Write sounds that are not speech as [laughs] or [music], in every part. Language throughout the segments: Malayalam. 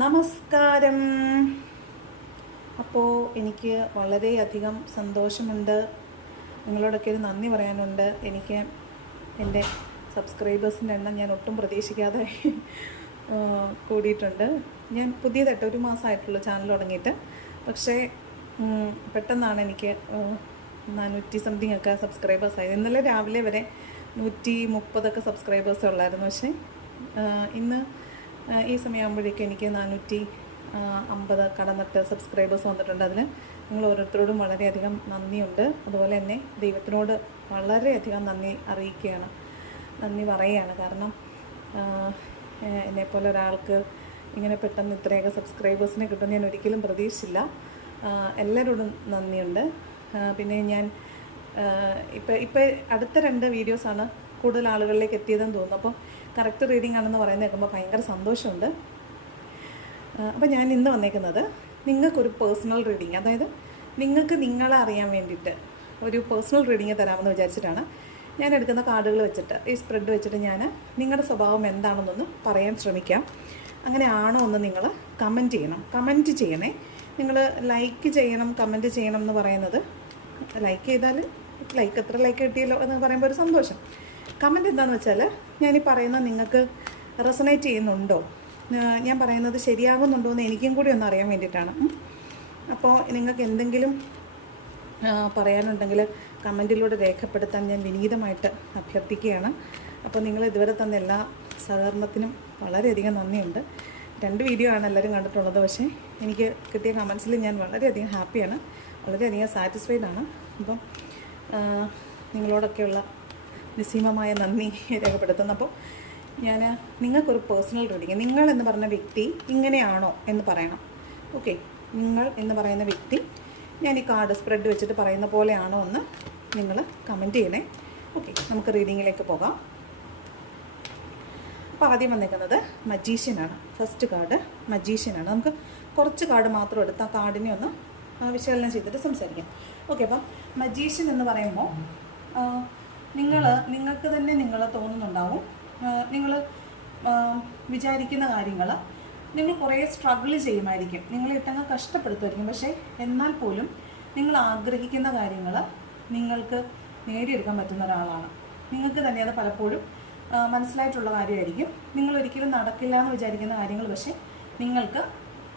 നമസ്കാരം. അപ്പോൾ എനിക്ക് വളരെയധികം സന്തോഷമുണ്ട്. നിങ്ങളോടൊക്കെ ഒരു നന്ദി പറയാനുണ്ട്. എനിക്ക് എന്റെ സബ്സ്ക്രൈബേഴ്സിന്റെ എണ്ണം ഞാൻ ഒട്ടും പ്രതീക്ഷിക്കാതെ കൂടിയിട്ടുണ്ട്. ഞാൻ പുതിയതായിട്ട് ഒരു മാസമായിട്ടുള്ള ചാനൽ തുടങ്ങിയിട്ട്. പക്ഷേ പെട്ടെന്നാണ് എനിക്ക് നാനൂറ്റി സംതിങ് ഒക്കെ സബ്സ്ക്രൈബേഴ്സ് ആയത്. ഇന്നലെ രാവിലെ വരെ നൂറ്റി മുപ്പതൊക്കെ സബ്സ്ക്രൈബേഴ്സ് ഉള്ളായിരുന്നു. പക്ഷേ ഇന്ന് ഈ സമയമാകുമ്പോഴേക്കും എനിക്ക് നാനൂറ്റി അമ്പത് കടന്നിട്ട് സബ്സ്ക്രൈബേഴ്സ് വന്നിട്ടുണ്ട്. അതിന് നിങ്ങൾ ഓരോരുത്തരോടും വളരെയധികം നന്ദിയുണ്ട്. അതുപോലെ തന്നെ ദൈവത്തിനോട് വളരെയധികം നന്ദി അറിയിക്കുകയാണ്. നന്ദി പറയുകയാണ്. കാരണം എന്നെ എന്നെപ്പോലെ ഒരാൾക്ക് ഇങ്ങനെ പെട്ടെന്ന് ഇത്രയൊക്കെ സബ്സ്ക്രൈബേഴ്സിനെ കിട്ടും ഞാൻ ഒരിക്കലും പ്രതീക്ഷിച്ചില്ല. എല്ലാവരോടും നന്ദിയുണ്ട്. പിന്നെ ഞാൻ ഇപ്പം ഇപ്പം അടുത്ത രണ്ട് വീഡിയോസാണ് കൂടുതൽ ആളുകളിലേക്ക് എത്തിയതെന്ന് തോന്നുന്നു. അപ്പോൾ കറക്റ്റ് റീഡിംഗ് ആണെന്ന് പറയുന്നത് കേൾക്കുമ്പോൾ ഭയങ്കര സന്തോഷമുണ്ട്. അപ്പോൾ ഞാൻ ഇന്ന് വന്നേക്കുന്നത് നിങ്ങൾക്കൊരു പേഴ്സണൽ റീഡിങ് അതായത് നിങ്ങൾക്ക് നിങ്ങളെ അറിയാൻ വേണ്ടിയിട്ട് ഒരു പേഴ്സണൽ റീഡിങ് തരാമെന്ന് വിചാരിച്ചിട്ടാണ് ഞാൻ എടുക്കുന്ന കാർഡുകൾ വെച്ചിട്ട് ഈ സ്പ്രെഡ് വെച്ചിട്ട് ഞാൻ നിങ്ങളുടെ സ്വഭാവം എന്താണെന്നൊന്ന് പറയാൻ ശ്രമിക്കാം. അങ്ങനെ ആണോ എന്ന് നിങ്ങൾ കമന്റ് ചെയ്യണം. കമന്റ് ചെയ്യണേ. നിങ്ങൾ ലൈക്ക് ചെയ്യണം കമന്റ് ചെയ്യണം എന്ന് പറയുന്നത് ലൈക്ക് ചെയ്താൽ ലൈക്ക് എത്ര ലൈക്ക് കിട്ടിയല്ലോ എന്ന് പറയുമ്പോൾ ഒരു സന്തോഷം. കമന്റ് എന്താണെന്ന് വെച്ചാൽ ഞാനീ പറയുന്നത് നിങ്ങൾക്ക് റെസണേറ്റ് ചെയ്യുന്നുണ്ടോ? ഞാൻ പറയുന്നത് ശരിയാകുന്നുണ്ടോ എന്ന് എനിക്കും കൂടി ഒന്ന് അറിയാൻ വേണ്ടിയിട്ടാണ്. അപ്പോൾ നിങ്ങൾക്ക് എന്തെങ്കിലും പറയാനുണ്ടെങ്കിൽ കമന്റിലൂടെ രേഖപ്പെടുത്താൻ ഞാൻ വിനീതമായിട്ട് അഭ്യർത്ഥിക്കുകയാണ്. അപ്പോൾ നിങ്ങൾ ഇതുവരെ തന്ന എല്ലാ സഹകരണത്തിനും വളരെയധികം നന്ദിയുണ്ട്. രണ്ട് വീഡിയോ ആണ് എല്ലാവരും കണ്ടിട്ടുള്ളത്. പക്ഷേ എനിക്ക് കിട്ടിയ കമൻസിൽ ഞാൻ വളരെയധികം ഹാപ്പിയാണ് വളരെയധികം സാറ്റിസ്ഫൈഡ് ആണ്. അപ്പം നിങ്ങളോടൊക്കെയുള്ള നിസ്സീമമായ നന്ദി രേഖപ്പെടുത്തുന്നു. അപ്പോൾ ഞാൻ നിങ്ങൾക്കൊരു പേഴ്സണൽ റീഡിങ് നിങ്ങൾ എന്ന് പറഞ്ഞ വ്യക്തി ഇങ്ങനെയാണോ എന്ന് പറയണം. ഓക്കെ നിങ്ങൾ എന്ന് പറയുന്ന വ്യക്തി ഞാൻ ഈ കാർഡ് സ്പ്രെഡ് വെച്ചിട്ട് പറയുന്ന പോലെയാണോ എന്ന് നിങ്ങൾ കമന്റ് ചെയ്യണേ. ഓക്കെ നമുക്ക് റീഡിങ്ങിലേക്ക് പോകാം. അപ്പോൾ ആദ്യം വന്നേക്കുന്നത് മജീഷ്യനാണ്. First card മജീഷ്യനാണ്. നമുക്ക് കുറച്ച് കാർഡ് മാത്രം എടുത്ത് ആ കാർഡിനെ ഒന്ന് വിശകലനം ചെയ്തിട്ട് സംസാരിക്കാം. ഓക്കെ അപ്പം മജീഷ്യൻ എന്ന് പറയുമ്പോൾ നിങ്ങൾ നിങ്ങൾക്ക് തന്നെ നിങ്ങൾ തോന്നുന്നുണ്ടാവും. നിങ്ങൾ വിചാരിക്കുന്ന കാര്യങ്ങൾ നിങ്ങൾ കുറേ സ്ട്രഗിൾ ചെയ്യുമായിരിക്കും. നിങ്ങൾ ഇട്ടങ്ങ് കഷ്ടപ്പെടുത്തുമായിരിക്കും. പക്ഷേ എന്നാൽ പോലും നിങ്ങൾ ആഗ്രഹിക്കുന്ന കാര്യങ്ങൾ നിങ്ങൾക്ക് നേടിയെടുക്കാൻ പറ്റുന്ന ഒരാളാണ്. നിങ്ങൾക്ക് തന്നെ അത് പലപ്പോഴും മനസ്സിലായിട്ടുള്ള കാര്യമായിരിക്കും. നിങ്ങൾ ഒരിക്കലും നടക്കില്ല എന്ന് വിചാരിക്കുന്ന കാര്യങ്ങൾ പക്ഷേ നിങ്ങൾക്ക്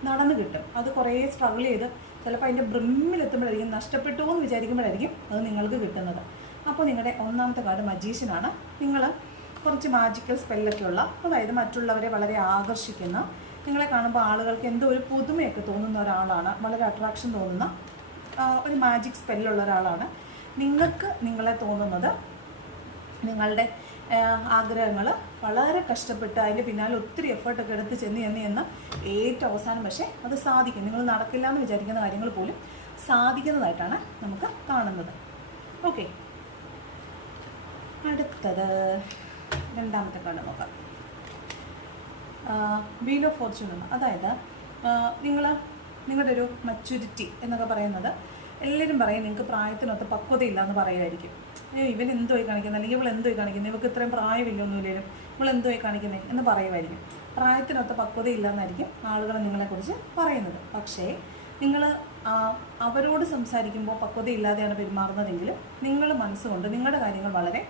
നടന്നു കിട്ടും. അത് കുറേ സ്ട്രഗിൾ ചെയ്ത് ചിലപ്പോൾ അതിന്റെ ബ്രിമ്മിലെത്തുമ്പോഴായിരിക്കും നഷ്ടപ്പെട്ടു എന്ന് വിചാരിക്കുമ്പോഴായിരിക്കും അത് നിങ്ങൾക്ക് കിട്ടുന്നത്. അപ്പോൾ നിങ്ങളുടെ ഒന്നാമത്തെ കാർഡ് മജീഷ്യനാണ്. നിങ്ങൾ കുറച്ച് മാജിക്കൽ സ്പെല്ലൊക്കെ ഉള്ള അതായത് മറ്റുള്ളവരെ വളരെ ആകർഷിക്കുന്ന നിങ്ങളെ കാണുമ്പോൾ ആളുകൾക്ക് എന്തോ ഒരു പുതുമയൊക്കെ തോന്നുന്ന ഒരാളാണ് വളരെ അട്രാക്ഷൻ തോന്നുന്ന ഒരു മാജിക് സ്പെല്ലുള്ള ഒരാളാണ്. നിങ്ങൾക്ക് നിങ്ങളെ തോന്നുന്നത് നിങ്ങളുടെ ആഗ്രഹങ്ങൾ വളരെ കഷ്ടപ്പെട്ട് അതിന്റെ പിന്നാലെ ഒത്തിരി എഫേർട്ടൊക്കെ എടുത്ത് ചെന്ന് ചെന്ന് ചെന്ന് ഏറ്റവും അവസാനം പക്ഷേ അത് സാധിക്കും. നിങ്ങൾ നടക്കില്ല എന്ന് വിചാരിക്കുന്ന കാര്യങ്ങൾ പോലും സാധിക്കുന്നതായിട്ടാണ് നമുക്ക് കാണുന്നത്. ഓക്കെ അടുത്തത് രണ്ടാമത്തെ കാർഡ് നോക്കാം. വീൽ ഓഫ് ഫോർച്യൂൺ അതായത് നിങ്ങൾ നിങ്ങളുടെ ഒരു മച്യൂരിറ്റി എന്നൊക്കെ പറയുന്നത് എല്ലാവരും പറയും നിങ്ങൾക്ക് പ്രായത്തിനൊത്ത പക്വതയില്ല എന്ന് പറയുമായിരിക്കും. ഇവൻ എന്തോയി കാണിക്കുന്നത് അല്ലെങ്കിൽ ഇവൾ എന്തുമായി കാണിക്കുന്നത് ഇവൾക്ക് ഇത്രയും പ്രായമില്ലൊന്നുമില്ലും ഇവൾ എന്തുമായി കാണിക്കുന്നത് എന്ന് പറയുമായിരിക്കും. പ്രായത്തിനൊത്ത പക്വതയില്ല എന്നായിരിക്കും ആളുകൾ നിങ്ങളെക്കുറിച്ച് പറയുന്നത്. പക്ഷേ നിങ്ങൾ അവരോട് സംസാരിക്കുമ്പോൾ പക്വതയില്ലാതെയാണ് പെരുമാറുന്നതെങ്കിലും നിങ്ങൾ മനസ്സുകൊണ്ട് നിങ്ങളുടെ കാര്യങ്ങൾ വളരെ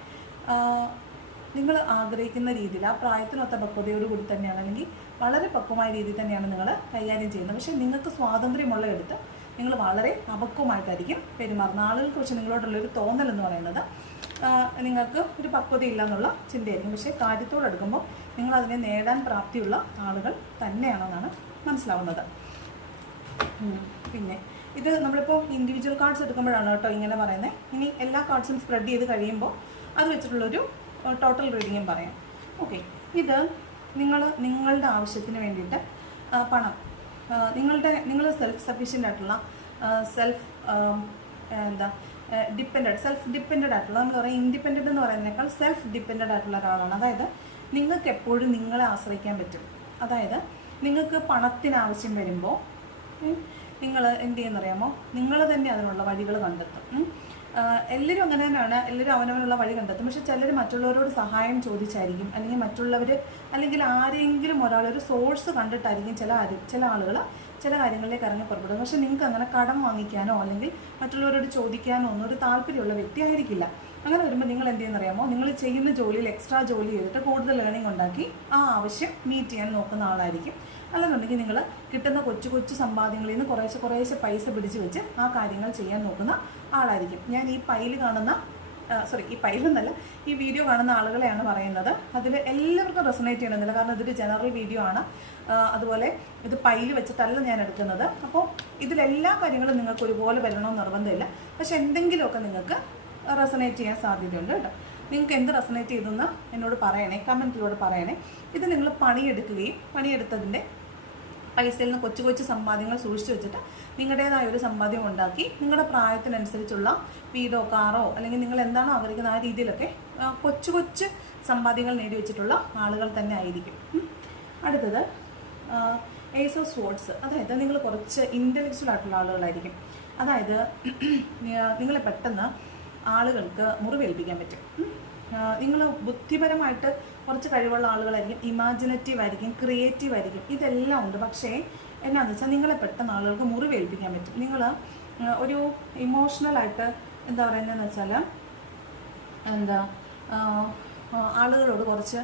നിങ്ങൾ ആഗ്രഹിക്കുന്ന രീതിയിൽ ആ പ്രായത്തിനൊത്ത പക്വതയോടുകൂടി തന്നെയാണ് അല്ലെങ്കിൽ വളരെ പക്വമായ രീതിയിൽ തന്നെയാണ് നിങ്ങൾ കൈകാര്യം ചെയ്യുന്നത്. പക്ഷേ നിങ്ങൾക്ക് സ്വാതന്ത്ര്യമുള്ള എടുത്ത് നിങ്ങൾ വളരെ അപക്വമായിട്ടായിരിക്കും പെരുമാറുന്നത്. ആളുകൾക്ക് പക്ഷേ നിങ്ങളോടുള്ളൊരു തോന്നൽ എന്ന് പറയുന്നത് നിങ്ങൾക്ക് ഒരു പക്വതയില്ല എന്നുള്ള ചിന്തയായിരിക്കും. പക്ഷേ കാര്യത്തോടെടുക്കുമ്പോൾ നിങ്ങൾ അതിനെ നേടാൻ പ്രാപ്തിയുള്ള ആളുകൾ തന്നെയാണെന്നാണ് മനസ്സിലാവുന്നത്. പിന്നെ ഇത് നമ്മളിപ്പോൾ ഇൻഡിവിജ്വൽ കാർഡ്സ് എടുക്കുമ്പോഴാണ് കേട്ടോ ഇങ്ങനെ പറയുന്നത്. ഇനി എല്ലാ കാർഡ്സും സ്പ്രെഡ് ചെയ്ത് കഴിയുമ്പോൾ അത് വെച്ചിട്ടുള്ളൊരു ടോട്ടൽ റീഡിങ്ങും പറയാം. ഓക്കെ ഇത് നിങ്ങൾ നിങ്ങളുടെ ആവശ്യത്തിന് വേണ്ടിയിട്ട് പണം നിങ്ങളുടെ നിങ്ങൾ സെൽഫ് സഫീഷ്യന്റ് ആയിട്ടുള്ള സെൽഫ് എന്താ ഡിപ്പെൻഡഡ് സെൽഫ് ഡിപ്പെൻഡഡ് ആയിട്ടുള്ള നമ്മൾ പറയും ഇൻഡിപെൻഡന്റ് എന്ന് പറയുന്നതിനേക്കാൾ സെൽഫ് ഡിപ്പെൻഡഡ് ആയിട്ടുള്ള ഒരാളാണ്. അതായത് നിങ്ങൾക്ക് എപ്പോഴും നിങ്ങളെ ആശ്രയിക്കാൻ പറ്റും. അതായത് നിങ്ങൾക്ക് പണത്തിന് ആവശ്യം വരുമ്പോൾ നിങ്ങൾ എന്ത് ചെയ്യുന്നറിയാമോ? നിങ്ങൾ തന്നെ അതിനുള്ള വഴികൾ കണ്ടെത്തും. എല്ലാവരും അങ്ങനെ തന്നെയാണ്. എല്ലാവരും അവനവനുള്ള വഴി കണ്ടെത്തും. പക്ഷെ ചിലർ മറ്റുള്ളവരോട് സഹായം ചോദിച്ചായിരിക്കും. അല്ലെങ്കിൽ മറ്റുള്ളവർ അല്ലെങ്കിൽ ആരെങ്കിലും ഒരാൾ ഒരു സോഴ്സ് കണ്ടിട്ടായിരിക്കും ചില ചില ആളുകൾ ചില കാര്യങ്ങളിലേക്ക് ഇറങ്ങി പുറപ്പെടുന്നത് പക്ഷെ നിങ്ങൾക്ക് അങ്ങനെ കടം വാങ്ങിക്കാനോ അല്ലെങ്കിൽ മറ്റുള്ളവരോട് ചോദിക്കാനോ ഒന്നും ഒരു താല്പര്യമുള്ള വ്യക്തി ആയിരിക്കില്ല. അങ്ങനെ വരുമ്പോൾ നിങ്ങൾ എന്ത് ചെയ്യുന്നറിയാമോ? നിങ്ങൾ ചെയ്യുന്ന ജോലിയിൽ എക്സ്ട്രാ ജോലി ചെയ്തിട്ട് കൂടുതൽ ലേണിംഗ് ഉണ്ടാക്കി ആ ആവശ്യം മീറ്റ് ചെയ്യാൻ നോക്കുന്ന ആളായിരിക്കും. അല്ലെന്നുണ്ടെങ്കിൽ നിങ്ങൾ കിട്ടുന്ന കൊച്ചു കൊച്ചു സമ്പാദ്യങ്ങളിൽ നിന്ന് കുറേശ്ശെ കുറേശ്ശെ പൈസ പിടിച്ച് വെച്ച് ആ കാര്യങ്ങൾ ചെയ്യാൻ നോക്കുന്ന ആളായിരിക്കും. ഞാൻ ഈ പൈൽ കാണുന്ന സോറി ഈ പൈലെന്നല്ല ഈ വീഡിയോ കാണുന്ന ആളുകളെയാണ് പറയുന്നത്. അതിൽ എല്ലാവർക്കും റെസനേറ്റ് ചെയ്യണമെന്നില്ല. കാരണം ഇതൊരു ജനറൽ വീഡിയോ ആണ്. അതുപോലെ ഇത് പൈൽ വെച്ചിട്ടല്ല ഞാൻ എടുക്കുന്നത്. അപ്പോൾ ഇതിലെല്ലാ കാര്യങ്ങളും നിങ്ങൾക്ക് ഒരുപോലെ വരണമെന്ന് നിർബന്ധമില്ല. പക്ഷെ എന്തെങ്കിലുമൊക്കെ നിങ്ങൾക്ക് റെസനേറ്റ് ചെയ്യാൻ സാധ്യതയുണ്ട് കേട്ടോ. നിങ്ങൾക്ക് എന്ത് റെസനേറ്റ് ചെയ്തെന്ന് എന്നോട് പറയണേ കമന്റിലൂടെ പറയണേ. ഇത് നിങ്ങൾ പണിയെടുക്കുകയും പണിയെടുത്തതിന്റെ പൈസയിൽ നിന്ന് കൊച്ചു കൊച്ചു സമ്പാദ്യങ്ങൾ സൂക്ഷിച്ചു വെച്ചിട്ട് നിങ്ങളുടേതായ ഒരു സമ്പാദ്യം ഉണ്ടാക്കി നിങ്ങളുടെ പ്രായത്തിനനുസരിച്ചുള്ള വീടോ കാറോ അല്ലെങ്കിൽ നിങ്ങൾ എന്താണോ ആഗ്രഹിക്കുന്ന ആ രീതിയിലൊക്കെ കൊച്ചു കൊച്ചു സമ്പാദ്യങ്ങൾ നേടി വെച്ചിട്ടുള്ള ആളുകൾ തന്നെ ആയിരിക്കും. അടുത്തത് ഏസ് ഓഫ് സ്പോർട്സ് അതായത് നിങ്ങൾ കുറച്ച് ഇന്റലക്ച്വൽ ആയിട്ടുള്ള ആളുകളായിരിക്കും. അതായത് [clears throat] നിങ്ങളെ പെട്ടെന്ന് ആളുകൾക്ക് മുറിവേൽപ്പിക്കാൻ പറ്റും. നിങ്ങൾ ബുദ്ധിപരമായിട്ട് കുറച്ച് കഴിവുള്ള ആളുകളായിരിക്കും ഇമാജിനേറ്റീവ് ആയിരിക്കും ക്രിയേറ്റീവ് ആയിരിക്കും. ഇതെല്ലാം ഉണ്ട്. പക്ഷേ എന്നാന്ന് വെച്ചാൽ നിങ്ങളെ പെട്ടെന്ന് ആളുകൾക്ക് മുറിവേൽപ്പിക്കാൻ പറ്റും. നിങ്ങൾ ഒരു ഇമോഷണലായിട്ട് എന്താ പറയുന്നതെന്ന് വെച്ചാൽ എന്താ ആളുകളോട് കുറച്ച്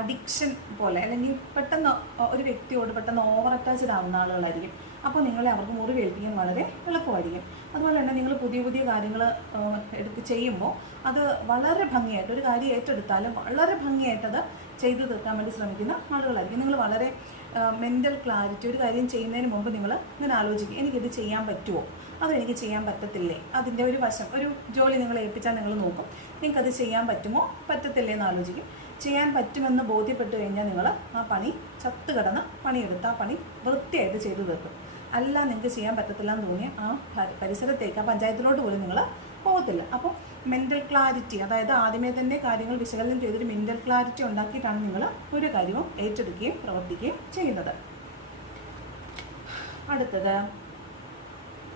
അഡിക്ഷൻ പോലെ അല്ലെങ്കിൽ പെട്ടെന്ന് ഒരു വ്യക്തിയോട് പെട്ടെന്ന് ഓവർ അറ്റാച്ച്ഡ് ആവുന്ന ആളുകളായിരിക്കും. അപ്പോൾ നിങ്ങളെ അവർക്ക് മുറി മുറിവേൽപ്പിക്കാൻ വളരെ എളുപ്പമായിരിക്കും. അതുപോലെ തന്നെ നിങ്ങൾ പുതിയ പുതിയ കാര്യങ്ങൾ എടുത്ത് ചെയ്യുമ്പോൾ അത് വളരെ ഭംഗിയായിട്ട് ഒരു കാര്യം ഏറ്റെടുത്താലും വളരെ ഭംഗിയായിട്ട് അത് ചെയ്തു തീർക്കാൻ വേണ്ടി ശ്രമിക്കുന്ന ആളുകളായിരിക്കും. നിങ്ങൾ വളരെ മെന്റൽ ക്ലാരിറ്റി ഒരു കാര്യം ചെയ്യുന്നതിന് മുമ്പ് നിങ്ങൾ ഇങ്ങനെ ആലോചിക്കും എനിക്കിത് ചെയ്യാൻ പറ്റുമോ അതെനിക്ക് ചെയ്യാൻ പറ്റത്തില്ലേ? അതിന്റെ ഒരു വശം ഒരു ജോലി നിങ്ങൾ ഏൽപ്പിച്ചാൽ നിങ്ങൾ നോക്കും നിങ്ങൾക്കത് ചെയ്യാൻ പറ്റുമോ? പറ്റത്തില്ലേ? എന്ന് ആലോചിക്കും. ചെയ്യാൻ പറ്റുമെന്ന് ബോധ്യപ്പെട്ട് കഴിഞ്ഞാൽ നിങ്ങൾ ആ പണി ചത്ത് കിടന്ന് പണിയെടുത്ത് ആ പണി വൃത്തിയായിട്ട് ചെയ്തു തീർക്കും. അല്ല നിങ്ങൾക്ക് ചെയ്യാൻ പറ്റത്തില്ല എന്ന് തോന്നിയ ആ പരി- പരിസരത്തേക്ക് ആ പഞ്ചായത്തിലോട്ട് പോലും നിങ്ങൾ പോകത്തില്ല. അപ്പോൾ മെന്റൽ ക്ലാരിറ്റി അതായത് ആദ്യമേ തന്നെ കാര്യങ്ങൾ വിശകലനം ചെയ്തൊരു മെന്റൽ ക്ലാരിറ്റി ഉണ്ടാക്കിയിട്ടാണ് നിങ്ങൾ ഒരു കാര്യവും ഏറ്റെടുക്കുകയും പ്രവർത്തിക്കുകയും ചെയ്യുന്നത്. അടുത്തത്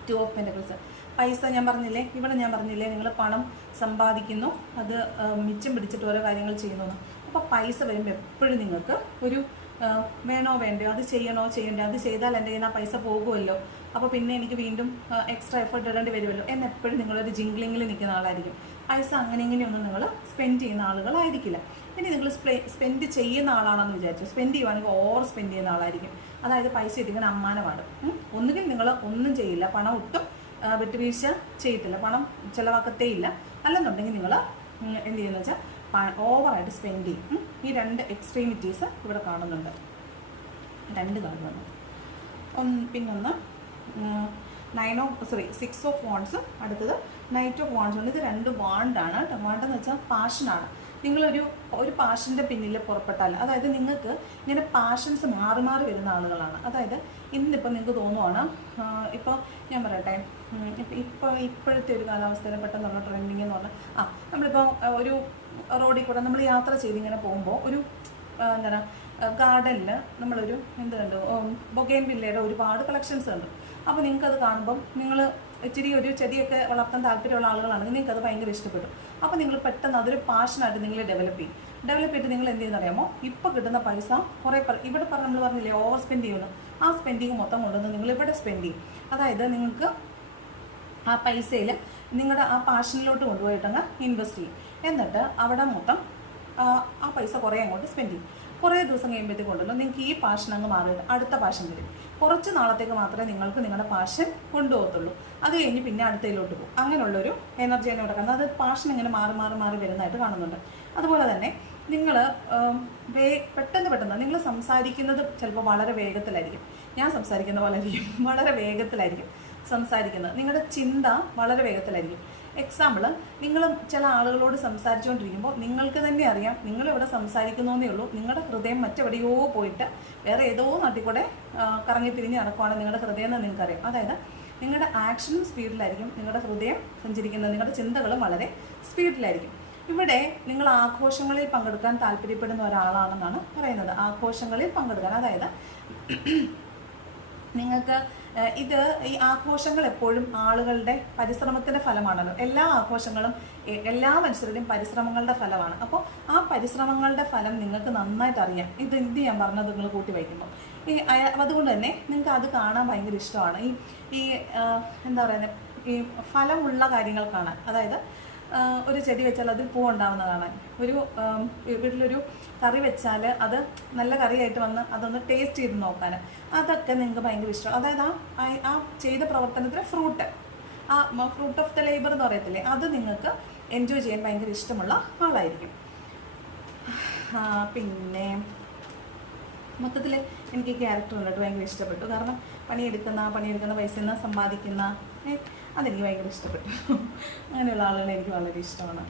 ടു ഓഫ് പെന്റക്കിൾസ് പൈസ ഞാൻ പറഞ്ഞില്ലേ? ഇവിടെ ഞാൻ പറഞ്ഞില്ലേ? നിങ്ങൾ പണം സമ്പാദിക്കുന്നു. അത് മിച്ചം പിടിച്ചിട്ട് ഓരോ കാര്യങ്ങൾ ചെയ്യുന്നു. അപ്പോൾ പൈസ വരുമ്പോൾ എപ്പോഴും നിങ്ങൾക്ക് ഒരു വേണോ വേണ്ടയോ അത് ചെയ്യണോ ചെയ്യണ്ടോ അത് ചെയ്താൽ എന്റെ കയ്യിൽ നിന്ന് ആ പൈസ പോകുമല്ലോ. അപ്പോൾ പിന്നെ എനിക്ക് വീണ്ടും എക്സ്ട്രാ എഫേർട്ട് ഇടേണ്ടി വരുമല്ലോ എന്നെപ്പോഴും നിങ്ങളൊരു ജിംഗ്ലിങ്ങിൽ നിൽക്കുന്ന ആളായിരിക്കും. പൈസ അങ്ങനെ ഇങ്ങനെയൊന്നും നിങ്ങൾ സ്പെൻഡ് ചെയ്യുന്ന ആളുകളായിരിക്കില്ല. ഇനി നിങ്ങൾ സ്പെൻഡ് ചെയ്യുന്ന ആളാണെന്ന് വിചാരിച്ചു സ്പെൻഡ് ചെയ്യുവാണെങ്കിൽ ഓവർ സ്പെൻഡ് ചെയ്യുന്ന ആളായിരിക്കും. അതായത് പൈസ ഇട്ടിങ്ങനെ അമ്മാനമാണ്. ഒന്നുകിൽ നിങ്ങൾ ഒന്നും ചെയ്യില്ല പണം ഒട്ടും വിട്ടുവീഴ്ച ചെയ്യത്തില്ല പണം ചിലവാക്കത്തേ ഇല്ല. അല്ലെന്നുണ്ടെങ്കിൽ നിങ്ങൾ എന്ത് ചെയ്യുന്നത് വെച്ചാൽ ഓവറായിട്ട് സ്പെൻഡ് ചെയ്യും. ഈ രണ്ട് എക്സ്ട്രീമിറ്റീസ് ഇവിടെ കാണുന്നുണ്ട്. രണ്ട് കാണുന്നുണ്ട്. ഒന്ന് പിന്നൊന്ന് nine of sorry six of വാൺസും അടുത്തത് നൈറ്റ് ഓഫ് വാൺസും ഇത് രണ്ട് വാണ്ടാണ് കേട്ടോ വാണ്ടെന്ന് വെച്ചാൽ പാഷനാണ് നിങ്ങളൊരു ഒരു പാഷന്റെ പിന്നിൽ പുറപ്പെട്ടാൽ അതായത് നിങ്ങൾക്ക് ഇങ്ങനെ പാഷൻസ് മാറി മാറി വരുന്ന ആളുകളാണ്. അതായത് ഇന്നിപ്പോൾ നിങ്ങൾക്ക് തോന്നുവാണ് ഇപ്പോൾ ഞാൻ പറയട്ടെ ഇപ്പോൾ ഇപ്പോഴത്തെ ഒരു കാലാവസ്ഥയിൽ പെട്ടെന്നുള്ള ട്രെൻഡിങ് എന്ന് പറഞ്ഞാൽ ആ നമ്മളിപ്പോൾ ഒരു റോഡിൽ കൂടെ നമ്മൾ യാത്ര ചെയ്ത് ഇങ്ങനെ പോകുമ്പോൾ ഒരു എന്താ എന്താണ് ഗാർഡനിൽ നമ്മളൊരു എന്ത് കണ്ടു ബൊഗേൻ വില്ലയുടെ ഒരുപാട് കളക്ഷൻസ് ഉണ്ട് അപ്പോൾ നിങ്ങൾക്കത് കാണുമ്പം നിങ്ങൾ ഇച്ചിരി ഒരു ചെടിയൊക്കെ വളർത്താൻ താല്പര്യമുള്ള ആളുകളാണ്. നിങ്ങൾക്ക് അത് ഭയങ്കര ഇഷ്ടപ്പെടും. അപ്പോൾ നിങ്ങൾ പെട്ടെന്ന് അതൊരു പാഷനായിട്ട് നിങ്ങൾ ഡെവലപ്പ് ചെയ്യും. ഡെവലപ്പ് ചെയ്തിട്ട് നിങ്ങൾ എന്ത് ചെയ്യുന്ന അറിയാമോ ഇപ്പോൾ കിട്ടുന്ന പൈസ കുറേ ഇവിടെ പറഞ്ഞ നമ്മൾ പറഞ്ഞില്ലേ ഓവർ സ്പെൻഡ് ചെയ്യുന്നു. ആ സ്പെൻഡിങ് മൊത്തം കൊണ്ടുവന്ന് നിങ്ങൾ ഇവിടെ സ്പെൻഡ് ചെയ്യും. അതായത് നിങ്ങൾക്ക് ആ പൈസയിൽ നിങ്ങളുടെ ആ പാഷനിലോട്ട് കൊണ്ടുപോയിട്ടങ്ങ് ഇൻവെസ്റ്റ് ചെയ്യും. എന്നിട്ട് അവിടെ മൊത്തം ആ പൈസ കുറേ അങ്ങോട്ട് സ്പെൻഡ് ചെയ്യും. കുറേ ദിവസം കഴിയുമ്പോഴത്തേക്ക് കൊണ്ടല്ലോ നിങ്ങൾക്ക് ഈ പാഷൻ അങ്ങ് മാറിയിട്ട് അടുത്ത പാഷൻ വരും. കുറച്ച് നാളത്തേക്ക് മാത്രമേ നിങ്ങൾക്ക് നിങ്ങളുടെ പാഷൻ കൊണ്ടുപോകത്തുള്ളൂ. അത് കഴിഞ്ഞ് പിന്നെ അടുത്തയിലോട്ട് പോകും. അങ്ങനെയുള്ളൊരു എനർജിയാണ് ഇവിടെ കാണുന്നത്. അത് പാഷൻ ഇങ്ങനെ മാറി മാറി മാറി വരുന്നതായിട്ട് കാണുന്നുണ്ട്. അതുപോലെ തന്നെ നിങ്ങൾ വേ പെട്ടെന്ന് പെട്ടെന്ന് നിങ്ങൾ സംസാരിക്കുന്നത് ചിലപ്പോൾ വളരെ വേഗത്തിലായിരിക്കും. ഞാൻ സംസാരിക്കുന്ന പോലെ ആയിരിക്കും. [laughs] വളരെ വേഗത്തിലായിരിക്കും സംസാരിക്കുന്നത്. നിങ്ങളുടെ ചിന്ത വളരെ വേഗത്തിലായിരിക്കും. എക്സാമ്പിൾ നിങ്ങൾ ചില ആളുകളോട് സംസാരിച്ചുകൊണ്ടിരിക്കുമ്പോൾ നിങ്ങൾക്ക് തന്നെ അറിയാം നിങ്ങൾ ഇവിടെ സംസാരിക്കുന്നേ ഉള്ളൂ. നിങ്ങളുടെ ഹൃദയം മറ്റെവിടെയോ പോയിട്ട് വേറെ ഏതോ നാട്ടിൽ കൂടെ കറങ്ങി തിരിഞ്ഞ് നടക്കുവാണ് നിങ്ങളുടെ ഹൃദയം എന്ന് നിങ്ങൾക്കറിയാം. അതായത് നിങ്ങളുടെ ആക്ഷനും സ്പീഡിലായിരിക്കും നിങ്ങളുടെ ഹൃദയം സഞ്ചരിക്കുന്നത്. നിങ്ങളുടെ ചിന്തകളും വളരെ സ്പീഡിലായിരിക്കും ഇവിടെ നിങ്ങൾ ആഘോഷങ്ങളിൽ പങ്കെടുക്കാൻ താല്പര്യപ്പെടുന്ന ഒരാളാണെന്നാണ് പറയുന്നത്. ആഘോഷങ്ങളിൽ പങ്കെടുക്കാൻ അതായത് നിങ്ങൾക്ക് ഇത് ഈ ആഘോഷങ്ങൾ എപ്പോഴും ആളുകളുടെ പരിശ്രമത്തിന്റെ ഫലമാണല്ലോ. എല്ലാ ആഘോഷങ്ങളും എല്ലാ മനുഷ്യരുടെയും പരിശ്രമങ്ങളുടെ ഫലമാണ്. അപ്പോൾ ആ പരിശ്രമങ്ങളുടെ ഫലം നിങ്ങൾക്ക് നന്നായിട്ട് അറിയാം. ഇത് എന്ത് ഞാൻ പറഞ്ഞത് നിങ്ങൾ കൂട്ടി വയ്ക്കുമ്പോൾ. ഈ അതുകൊണ്ട് തന്നെ നിങ്ങൾക്ക് അത് കാണാൻ ഭയങ്കര ഇഷ്ടമാണ്. ഈ ഈ എന്താ പറയുന്നത്? ഈ ഫലമുള്ള കാര്യങ്ങൾ കാണാൻ. അതായത് ഒരു ചെടി വെച്ചാൽ അതിൽ പൂ ഉണ്ടാവുന്നതാണ് ഒരു വീട്ടിലൊരു കറി വെച്ചാൽ അത് നല്ല കറിയായിട്ട് വന്ന് അതൊന്ന് ടേസ്റ്റ് ചെയ്ത് നോക്കാൻ. അതൊക്കെ നിങ്ങൾക്ക് ഭയങ്കര ഇഷ്ടം. അതായത് ആ ആ- ചെയ്ത പ്രവർത്തനത്തിലെ ഫ്രൂട്ട് ആ ഫ്രൂട്ട് ഓഫ് ദ ലേബർ എന്ന് പറയത്തില്ലേ? അത് നിങ്ങൾക്ക് എൻജോയ് ചെയ്യാൻ ഭയങ്കര ഇഷ്ടമുള്ള ആളായിരിക്കും. പിന്നെ മൊത്തത്തിൽ എനിക്ക് ക്യാരക്ടർ കണ്ടിട്ട് ഭയങ്കര ഇഷ്ടപ്പെട്ടു. കാരണം പണിയെടുക്കുന്ന പണിയെടുക്കുന്ന പൈസ സമ്പാദിക്കുന്ന അതെനിക്ക് ഭയങ്കര ഇഷ്ടപ്പെട്ടു. അങ്ങനെയുള്ള ആളുകളെ എനിക്ക് വളരെ ഇഷ്ടമാണ്.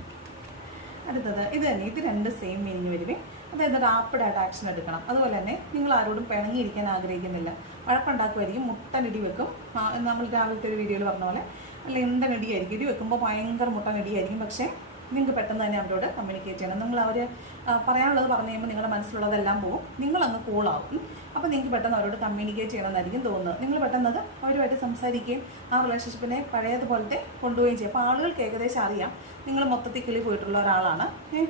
അടുത്തത് ഇത് തന്നെ ഇത് രണ്ട് സെയിം മീനിങ് വരുമേ അതായത് റാപ്പിഡായിട്ട് ആക്ഷൻ എടുക്കണം. അതുപോലെ തന്നെ നിങ്ങൾ ആരോടും പിണങ്ങിയിരിക്കാൻ ആഗ്രഹിക്കുന്നില്ല. വഴക്കുണ്ടാക്കുമായിരിക്കും മുട്ടനിടി വെക്കും. നമ്മൾ രാവിലത്തെ ഒരു വീഡിയോയിൽ പറഞ്ഞ പോലെ അല്ല ഇണ്ടനിടിയായിരിക്കും ഇടി വെക്കുമ്പോൾ ഭയങ്കര മുട്ടനിടിയായിരിക്കും പക്ഷേ നിങ്ങൾക്ക് പെട്ടെന്ന് തന്നെ അവരോട് കമ്മ്യൂണിക്കേറ്റ് ചെയ്യണം. നിങ്ങൾ അവർ പറയാനുള്ളത് പറഞ്ഞു കഴിയുമ്പോൾ നിങ്ങളുടെ മനസ്സിലുള്ളതെല്ലാം പോകും. നിങ്ങളങ്ങ് കൂളാവും അപ്പോൾ നിങ്ങൾക്ക് പെട്ടെന്ന് അവരോട് കമ്മ്യൂണിക്കേറ്റ് ചെയ്യണമെന്നായിരിക്കും തോന്നുന്നത്. നിങ്ങൾ പെട്ടെന്ന് അവരുമായിട്ട് സംസാരിക്കുകയും ആ റിലേഷൻഷിപ്പിനെ പഴയതുപോലത്തെ കൊണ്ടുപോവുകയും ചെയ്യും. അപ്പോൾ ആളുകൾക്ക് ഏകദേശം അറിയാം. നിങ്ങൾ മൊത്തത്തിൽ കിളി പോയിട്ടുള്ള ഒരാളാണ്.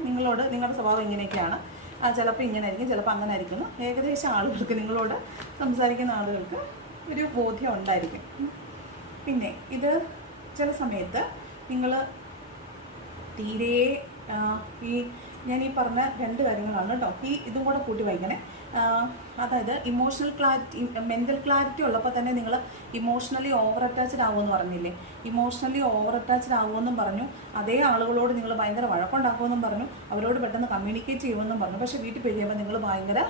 നിങ്ങളോട് നിങ്ങളുടെ സ്വഭാവം ഇങ്ങനെയൊക്കെയാണ്. ആ ചിലപ്പോൾ ഇങ്ങനെ ആയിരിക്കും ചിലപ്പോൾ അങ്ങനെ ആയിരിക്കും ഏകദേശം ആളുകൾക്ക് നിങ്ങളോട് സംസാരിക്കുന്ന ആളുകൾക്ക് ഒരു ബോധ്യം ഉണ്ടായിരിക്കും. പിന്നെ ഇത് ചില സമയത്ത് നിങ്ങൾ തീരെ ഈ ഞാൻ ഈ പറഞ്ഞ രണ്ട് കാര്യങ്ങളാണ് കേട്ടോ. ഈ ഇതും കൂടെ കൂട്ടി വായിക്കണേ. അതായത് ഇമോഷണൽ ക്ലാരിറ്റി മെന്റൽ ക്ലാരിറ്റി ഉള്ളപ്പോൾ തന്നെ നിങ്ങൾ ഇമോഷണലി ഓവർ അറ്റാച്ച്ഡ് ആവുമെന്ന് പറഞ്ഞില്ലേ? ഇമോഷണലി ഓവർ അറ്റാച്ച്ഡ് ആവുമെന്നും പറഞ്ഞു. അതേ ആളുകളോട് നിങ്ങൾ ഭയങ്കര വഴക്കുണ്ടാക്കുമെന്നും പറഞ്ഞു. അവരോട് പെട്ടെന്ന് കമ്മ്യൂണിക്കേറ്റ് ചെയ്യുമെന്നും പറഞ്ഞു. പക്ഷേ വീട്ടിൽ പോയി കഴിയുമ്പോൾ നിങ്ങൾ ഭയങ്കര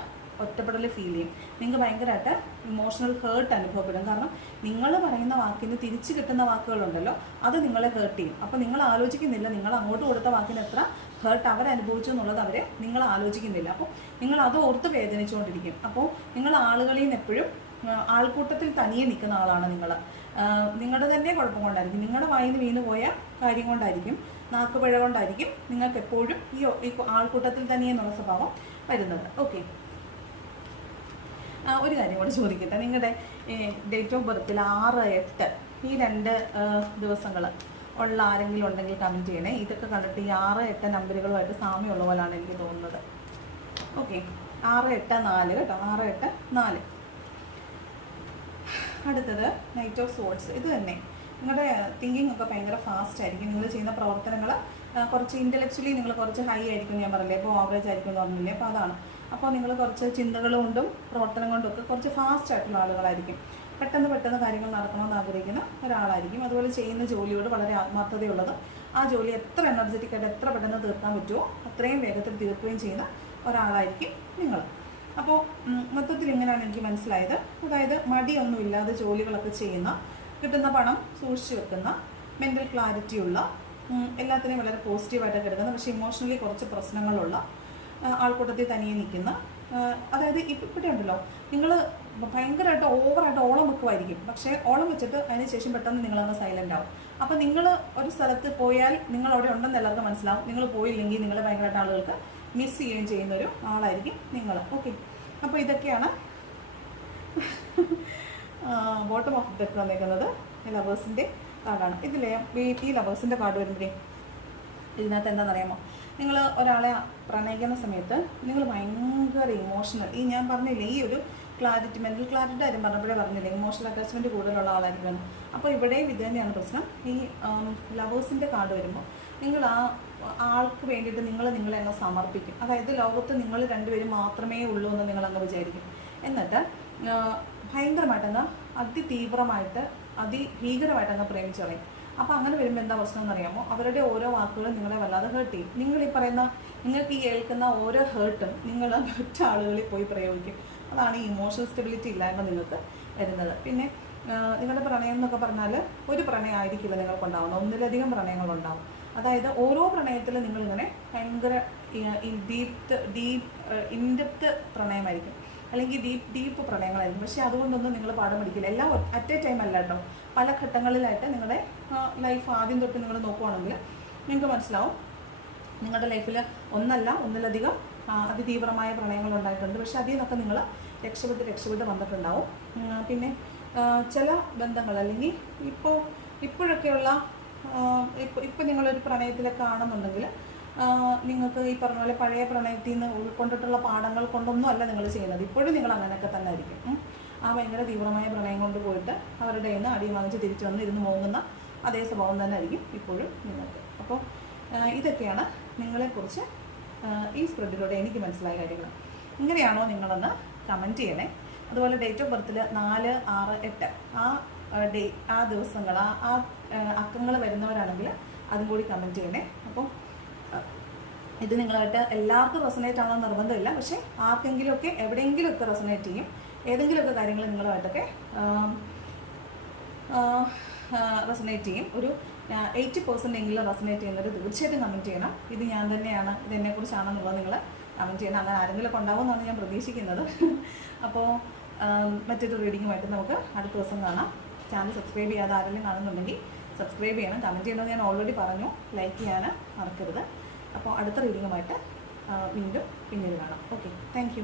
ഒറ്റപ്പെടൽ ഫീൽ ചെയ്യും. നിങ്ങൾക്ക് ഭയങ്കരമായിട്ട് ഇമോഷണൽ ഹേർട്ട് അനുഭവപ്പെടും. കാരണം നിങ്ങൾ പറയുന്ന വാക്കിന് തിരിച്ചു കിട്ടുന്ന വാക്കുകളുണ്ടല്ലോ അത് നിങ്ങളെ ഹേർട്ട് ചെയ്യും. അപ്പോൾ നിങ്ങൾ ആലോചിക്കുന്നില്ല നിങ്ങൾ അങ്ങോട്ട് കൊടുത്ത വാക്കിന് എത്ര ഹേർട്ട് അവർ അനുഭവിച്ചു എന്നുള്ളത് അവർ നിങ്ങൾ ആലോചിക്കുന്നില്ല. അപ്പോൾ നിങ്ങൾ അത് ഓർത്ത് വേദനിച്ചുകൊണ്ടിരിക്കും. അപ്പോൾ നിങ്ങൾ ആളുകളിൽ നിന്ന് എപ്പോഴും ആൾക്കൂട്ടത്തിൽ തനിയെ നിൽക്കുന്ന ആളാണ് നിങ്ങൾ നിങ്ങളുടെ തന്നെ കുഴപ്പം കൊണ്ടായിരിക്കും. നിങ്ങളുടെ വായിൽ നിന്ന് വീണ് പോയ കാര്യം കൊണ്ടായിരിക്കും. നാക്കുപഴ കൊണ്ടായിരിക്കും നിങ്ങൾക്ക് എപ്പോഴും ഈ ആൾക്കൂട്ടത്തിൽ തനിയെ എന്നുള്ള സ്വഭാവം വരുന്നത്. ഓക്കെ ഒരു കാര്യം കൂടെ ചോദിക്കട്ടെ. നിങ്ങളുടെ ഡേറ്റ് ഓഫ് ബർത്തിൽ ആറ് എട്ട് ഈ രണ്ട് ദിവസങ്ങൾ ഉള്ള ആരെങ്കിലും ഉണ്ടെങ്കിൽ കമന്റ് ചെയ്യണേ. ഇതൊക്കെ കണ്ടിട്ട് ഈ ആറ് എട്ട് നമ്പറുകളുമായിട്ട് സാമ്യമുള്ള പോലാണ് എനിക്ക് തോന്നുന്നത്. ഓക്കെ ആറ് എട്ട് നാല് കേട്ടോ. ആറ് എട്ട് നാല്. അടുത്തത് നൈറ്റ് ഓഫ് സോൾസ് ഇത് തന്നെ. നിങ്ങളുടെ തിങ്കിങ് ഒക്കെ ഭയങ്കര ഫാസ്റ്റ് ആയിരിക്കും. നിങ്ങൾ ചെയ്യുന്ന പ്രവർത്തനങ്ങൾ കുറച്ച് ഇന്റലക്ച്വലി നിങ്ങൾ കുറച്ച് ഹൈ ആയിരിക്കും ഞാൻ പറഞ്ഞില്ലേ? ഇപ്പോൾ ആവറേജ് ആയിരിക്കും എന്ന് പറഞ്ഞില്ലേ? അപ്പോൾ അതാണ്. അപ്പോൾ നിങ്ങൾ കുറച്ച് ചിന്തകൾ കൊണ്ടും പ്രവർത്തനം കൊണ്ടും ഒക്കെ കുറച്ച് ഫാസ്റ്റ് ആയിട്ടുള്ള ആളുകളായിരിക്കും. പെട്ടെന്ന് പെട്ടെന്ന് കാര്യങ്ങൾ നടക്കണമെന്ന് ആഗ്രഹിക്കുന്ന ഒരാളായിരിക്കും. അതുപോലെ ചെയ്യുന്ന ജോലിയോട് വളരെ ആത്മാർത്ഥതയുള്ളത്. ആ ജോലി എത്ര എനർജറ്റിക് ആയിട്ട് എത്ര പെട്ടെന്ന് തീർക്കാൻ പറ്റുമോ അത്രയും വേഗത്തിൽ തീർക്കുകയും ചെയ്യുന്ന ഒരാളായിരിക്കും നിങ്ങൾ. അപ്പോൾ മൊത്തത്തിൽ ഇങ്ങനെയാണ് എനിക്ക് മനസ്സിലായത്. അതായത് മടിയൊന്നും ഇല്ലാതെ ജോലികളൊക്കെ ചെയ്യുന്ന കിട്ടുന്ന പണം സൂക്ഷിച്ചു വെക്കുന്ന മെന്റൽ ക്ലാരിറ്റിയുള്ള എല്ലാത്തിനെയും വളരെ പോസിറ്റീവായിട്ട് എടുക്കുന്ന പക്ഷേ ഇമോഷണലി കുറച്ച് പ്രശ്നങ്ങളുള്ള ആൾക്കൂട്ടത്തിൽ തനിയെ നിൽക്കുന്ന അതായത് ഇവിടെ ഉണ്ടല്ലോ നിങ്ങൾ ഭയങ്കരമായിട്ട് ഓവറായിട്ട് ഓളം വെക്കുമായിരിക്കും പക്ഷേ ഓളം വെച്ചിട്ട് അതിന് ശേഷം പെട്ടെന്ന് നിങ്ങളങ്ങ് സൈലന്റ് ആവും. അപ്പോൾ നിങ്ങൾ ഒരു സ്ഥലത്ത് പോയാൽ നിങ്ങൾ അവിടെ ഉണ്ടെന്ന് എല്ലാവർക്കും മനസ്സിലാവും. നിങ്ങൾ പോയില്ലെങ്കിൽ നിങ്ങൾ ഭയങ്കരമായിട്ട് ആളുകൾക്ക് മിസ് ചെയ്യുകയും ചെയ്യുന്ന ഒരു ആളായിരിക്കും നിങ്ങൾ ഓക്കെ അപ്പോൾ ഇതൊക്കെയാണ് ബോട്ടം ഓഫ് ഡെക്ക് വന്നേക്കുന്നത് ലവേഴ്സിന്റെ കാർഡാണ് ഇതിലെ ഈ ലവേഴ്സിന്റെ കാർഡ് വരുമ്പോഴേ ഇതിനകത്ത് എന്താണെന്നറിയാമോ? നിങ്ങൾ ഒരാളെ പ്രണയിക്കുന്ന സമയത്ത് നിങ്ങൾ ഭയങ്കര ഇമോഷണൽ ഈ ഞാൻ പറഞ്ഞില്ലേ ഈ ഒരു ക്ലാരിറ്റി മെന്റൽ ക്ലാരിറ്റി കാര്യം പറഞ്ഞപ്പോഴേ പറഞ്ഞില്ലേ ഇമോഷണൽ അറ്റാച്ച്മെന്റ് കൂടുതലുള്ള ആളായിരിക്കും അപ്പോൾ ഇവിടെയും ഇത് തന്നെയാണ് പ്രശ്നം. ഈ ലവേഴ്സിന്റെ കാർഡ് വരുമ്പോൾ നിങ്ങൾ ആ ആൾക്ക് വേണ്ടിയിട്ട് നിങ്ങൾ നിങ്ങളെ അങ്ങ് സമർപ്പിക്കും. അതായത് ലോകത്ത് നിങ്ങൾ രണ്ടുപേരും മാത്രമേ ഉള്ളൂ എന്ന് നിങ്ങൾ നിങ്ങളങ്ങ് വിചാരിക്കും. എന്നിട്ട് ഭയങ്കരമായിട്ടങ്ങ് അതിതീവ്രമായിട്ട് അതിഭീകരമായിട്ടങ്ങ് പ്രേമിച്ചു കളയും അപ്പോൾ അങ്ങനെ വരുമ്പോൾ എന്താ പ്രശ്നം എന്നറിയാമോ? അവരുടെ ഓരോ വാക്കുകളും നിങ്ങളെ വല്ലാതെ ഹേർട്ട് ചെയ്യും. നിങ്ങൾ ഈ പറയുന്ന നിങ്ങൾക്ക് ഈ കേൾക്കുന്ന ഓരോ ഹേർട്ടും നിങ്ങൾ മറ്റാളുകളിൽ പോയി പ്രയോഗിക്കും. അതാണ് ഇമോഷണൽ സ്റ്റെബിലിറ്റി ഇല്ലായ്മ നിങ്ങൾക്ക് വരുന്നത്. പിന്നെ നിങ്ങളുടെ പ്രണയം എന്നൊക്കെ പറഞ്ഞാൽ ഒരു പ്രണയം ആയിരിക്കില്ല നിങ്ങൾക്കുണ്ടാവുന്നത് ഒന്നിലധികം പ്രണയങ്ങളുണ്ടാവും അതായത് ഓരോ പ്രണയത്തിലും നിങ്ങളിങ്ങനെ ഭയങ്കര ഡീപ്ത് ഡീപ് ഇൻഡെപ്ത് പ്രണയമായിരിക്കും. അല്ലെങ്കിൽ ഡീപ്പ് ഡീപ്പ് പ്രണയങ്ങളായിരുന്നു. പക്ഷേ അതുകൊണ്ടൊന്നും നിങ്ങൾ പാഠം പഠിക്കില്ല. എല്ലാം അറ്റ് എ ടൈം അല്ല കേട്ടോ. പല ഘട്ടങ്ങളിലായിട്ട് നിങ്ങളുടെ ലൈഫ് ആദ്യം തൊട്ട് നിങ്ങൾ നോക്കുവാണെങ്കിൽ നിങ്ങൾക്ക് മനസ്സിലാവും. നിങ്ങളുടെ ലൈഫിൽ ഒന്നല്ല ഒന്നിലധികം അതിതീവ്രമായ പ്രണയങ്ങൾ ഉണ്ടായിട്ടുണ്ട്. പക്ഷേ അതിൽ നിന്നൊക്കെ നിങ്ങൾ രക്ഷപ്പെട്ട് രക്ഷപ്പെട്ട് വന്നിട്ടുണ്ടാവും. പിന്നെ ചില ബന്ധങ്ങൾ അല്ലെങ്കിൽ ഇപ്പോൾ ഇപ്പോഴൊക്കെയുള്ള ഇപ്പോൾ ഇപ്പം നിങ്ങളൊരു പ്രണയത്തിലൊക്കെ ആണെന്നുണ്ടെങ്കിൽ നിങ്ങൾക്ക് ഈ പറഞ്ഞ പോലെ പഴയ പ്രണയത്തിൽ നിന്ന് ഉൾക്കൊണ്ടിട്ടുള്ള പാഠങ്ങൾ കൊണ്ടൊന്നും അല്ല നിങ്ങൾ ചെയ്യുന്നത്. ഇപ്പോഴും നിങ്ങൾ അങ്ങനെയൊക്കെ തന്നെ ആയിരിക്കും. ആ ഭയങ്കര തീവ്രമായ പ്രണയം കൊണ്ട് പോയിട്ട് അവരുടെ നിന്ന് അടി വാങ്ങിച്ച് തിരിച്ചു വന്ന് ഇരുന്ന് പോകുന്ന അതേ സ്വഭാവം തന്നെ ആയിരിക്കും ഇപ്പോഴും നിങ്ങൾക്ക്. അപ്പോൾ ഇതൊക്കെയാണ് നിങ്ങളെക്കുറിച്ച് ഈ സ്പ്രെഡിലൂടെ എനിക്ക് മനസ്സിലായ കാര്യങ്ങൾ. ഇങ്ങനെയാണോ നിങ്ങളെന്ന് കമന്റ് ചെയ്യണേ. അതുപോലെ ഡേറ്റ് ഓഫ് ബർത്തിൽ നാല് ആറ് എട്ട്. ആ ഡേ ആ ദിവസങ്ങൾ ആ ആ അക്കങ്ങൾ വരുന്നവരാണെങ്കിൽ അതും കൂടി കമന്റ് ചെയ്യണേ. അപ്പോൾ ഇത് നിങ്ങളായിട്ട് എല്ലാവർക്കും റെസനേറ്റ് ആണോ നിർബന്ധമില്ല. പക്ഷേ ആർക്കെങ്കിലുമൊക്കെ എവിടെയെങ്കിലുമൊക്കെ റെസനേറ്റ് ചെയ്യും. ഏതെങ്കിലുമൊക്കെ കാര്യങ്ങൾ നിങ്ങളുമായിട്ടൊക്കെ റെസനേറ്റ് ചെയ്യും. ഒരു എയ്റ്റി പെർസെന്റ് എങ്കിലും റെസനേറ്റ് ചെയ്യുന്നത് തീർച്ചയായിട്ടും കമന്റ് ചെയ്യണം. ഇത് ഞാൻ തന്നെയാണ്. ഇത് എന്നെക്കുറിച്ചാണെന്നുള്ളത് നിങ്ങൾ കമന്റ് ചെയ്യണം. അങ്ങനെ ആരെങ്കിലും ഉണ്ടാവുമെന്നാണ് ഞാൻ പ്രതീക്ഷിക്കുന്നത്. [laughs] അപ്പോൾ മറ്റൊരു റീഡിങ്ങുമായിട്ട് നമുക്ക് അടുത്ത ദിവസം കാണാം. ചാനൽ സബ്സ്ക്രൈബ് ചെയ്യാതെ ആരെങ്കിലും കാണുന്നുണ്ടെങ്കിൽ സബ്സ്ക്രൈബ് ചെയ്യണം. കമന്റ് ചെയ്യണമെന്ന് ഞാൻ ഓൾറെഡി പറഞ്ഞു. ലൈക്ക് ചെയ്യാൻ മറക്കരുത്. അപ്പോൾ അടുത്ത റീഡിങ്ങുമായിട്ട് വീണ്ടും പിന്നീട് കാണാം. Okay thank